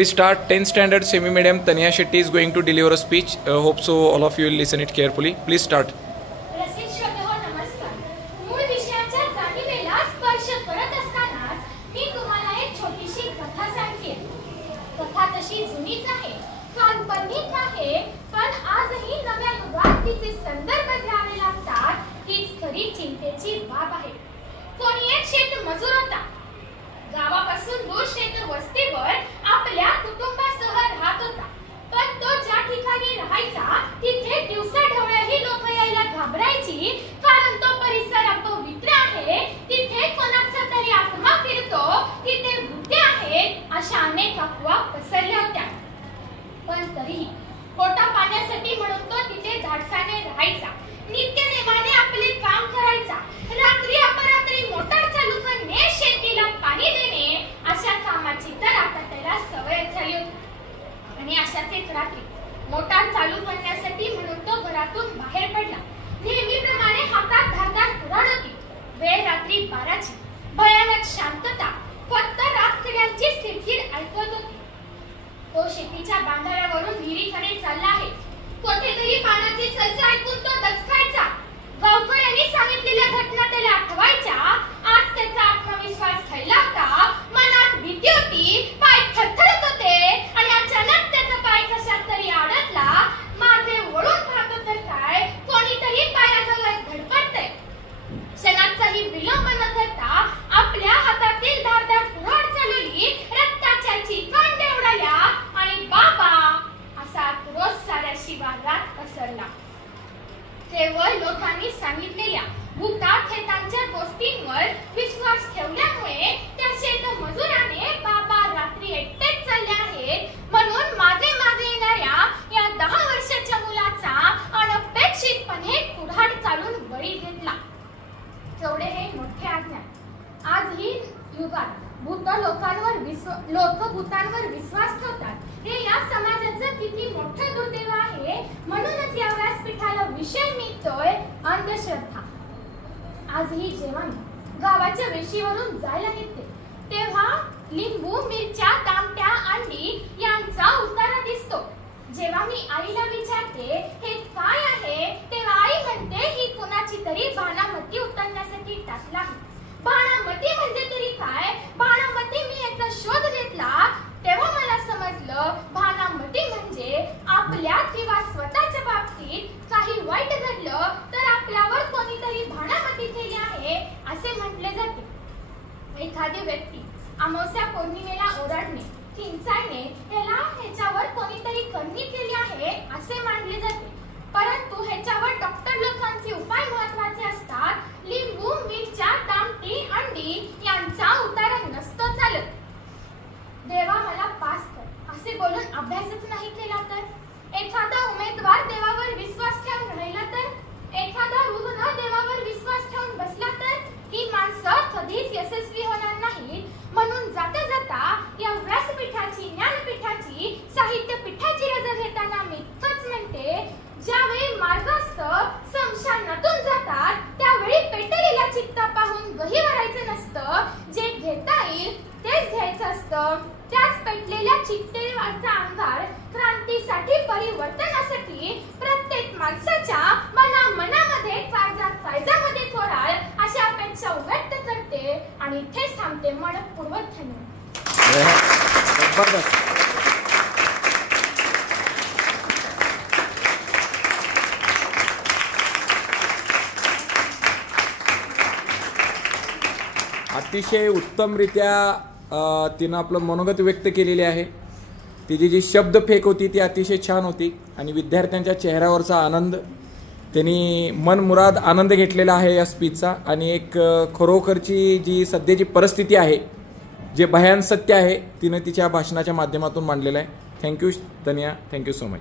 We start 10th standard semi-medium. Tanya Shetty is going to deliver a speech. Hope so all of you will listen it carefully. Please start. गावापासून दूर शेत वस्तीवर आपल्या कुटुंबासह राहत होता, पण तो ज्या ठिकाणी राहायचा तिथे दिवसाढवळ्याही लोक यायला घाबरायची, कारण तो परिसर अपवित्र आहे, तिथे कोणाचा तरी आत्मा फिरतो, तिथे भूते आहेत, अशा अनेक अफवा पसरल्या होत्या. पण तरीही पोटा पाण्यासाठी म्हणून तो तिथे धाडसाने राहायचा, नित्यनेमाने आपले काम करायचा, रात्री अपरात्री मोटार चालू करणे, शेतीला पाणी देणे अशा कामाची तर आता त्याला सवय झाली होती. आणि अशाच एक रात्री मोटार चालू करण्यासाठी म्हणून तो घरातून बाहेर पडला. नेहमीप्रमाणे हातात धारदार कुऱ्हाड होती. वेळ रात्री 12ची. भयानक शांतता, फक्त रातकिड्यांची स्थिरस्थिर ऐकत होती. तो शेतीच्या बांधाऱ्यावरून विहिरीकडे चालला आहे. कोठेतरी पाण्याची सळसळ ऐकून तो दचकायचा. गावकऱ्यांनी सांगितलेल्या घटना त्याला आठवायच्या. आज त्याचा आत्मविश्वास खचला होता, मनात भीती होती, पाय थरथरत होते आणि अचानक त्याचा पाय कशात तरी अडकला. मागे वळून पाहतो तर काय, कोणीतरी पायाजवळ धडपडतंय. क्षणाचाही विलंब न करता आपल्या हातातील धारदार कुऱ्हाड चालवली, रक्ताच्या चिकन उडाल्या आणि बाबा असा रोज साऱ्या शिवारात पसरला. केवळ लोकांनी सांगितलेल्या भूताखेतांच्या गोष्टींवर विश्वास ठेवल्यामुळे त्या शेतमजुराने बाबा रात्री एकटेच चालले आहेत म्हणून मागे मागे येणाऱ्या या 10 वर्षाच्या मुलाचा अनपेक्षितपणे कुऱ्हाड चालून बळी घेतला. तेवढे हे मोठे अज्ञान. आजही युगात लोक भूतांवर विश्वास ठेवतात. हे या समाजाचं किती मोठं दुर्दैव आहे. म्हणूनच या व्यासपीठाला विषय मिळतोय अंधश्रद्धा. आजही जेव्हा मी गावाच्या वेशीवरून जायला निघते तेव्हा लिंबू, मिरच्या, तांबट्या, अंडी यांचा उतारा दिसतो. जेव्हा मी आईला विचारते हे काय आहे, तेव्हा आई म्हणते ही कुणाची तरी भानामती उतरण्यासाठी टाकला आहे. भानामती म्हणजे तरी काय? भानामती मी याचा शोध घेतला तेव्हा मला समजलं, भानामती म्हणजे आपल्या किंवा स्वतःच्या बाबतीत काही वाईट घडलं तर आपल्यावर कोणीतरी भानामती केली आहे असे म्हटले जाते. एखादी व्यक्ती अमावस्या पौर्णिमेला ओरडणे, किंचाळणे याला ह्याच्यावर कोणीतरी करणी केली आहे असे मानले जाते. परंतु ह्याच्यावर डॉक्टर लोकांचे उपाय महत्त्वाचे असतात. लिंबू, मिरच्या, तांबटी, अंडी यांचा उतारा नसतो चालत. देवा मला पास कर असे बोलून अभ्यासच नाही केला तर, एखादा उमेदवार देवावर विश्वास ठेवून राहिला तर, एखादा रुग्ण देवावर विश्वास ठेवून बसला तर ही माणसं कधीच यशस्वी होणार नाही. म्हणून जाता जाता या व्यासपीठाची, ज्ञानपीठाची, साहित्यपीठाची रजा घेताना मी इतकंच म्हणते, ज्यावेळी मार्गस्थ स्मशानातून जातात त्यावेळी पेटलेला चित्ता पाहून गही भरायचं नसतं. जे घेता येईल तेच घ्यायचं असतं. त्याच पेटलेल्या चित्तेवरचा अंगार क्रांतीसाठी, परिवर्तनासाठी प्रत्येक माणसाच्या मनामध्ये काळजामध्ये कोराल अशी अपेक्षा व्यक्त करते आणि इथेच थांबते. मनपूर्वक धन्यवाद. अतिशय उत्तमरित्या तिनं आपलं मनोगत व्यक्त केलेले आहे. तिची जी शब्दफेक होती ती अतिशय छान होती आणि विद्यार्थ्यांच्या चेहऱ्यावरचा आनंद, त्यांनी मनमुराद आनंद घेतलेला आहे या स्पीचचा. आणि एक खरोखरची जी सध्याची परिस्थिती आहे, जे भयान सत्य आहे, तिनं तिच्या भाषणाच्या माध्यमातून मांडलेलं आहे. Thank you तन्या, thank you so much.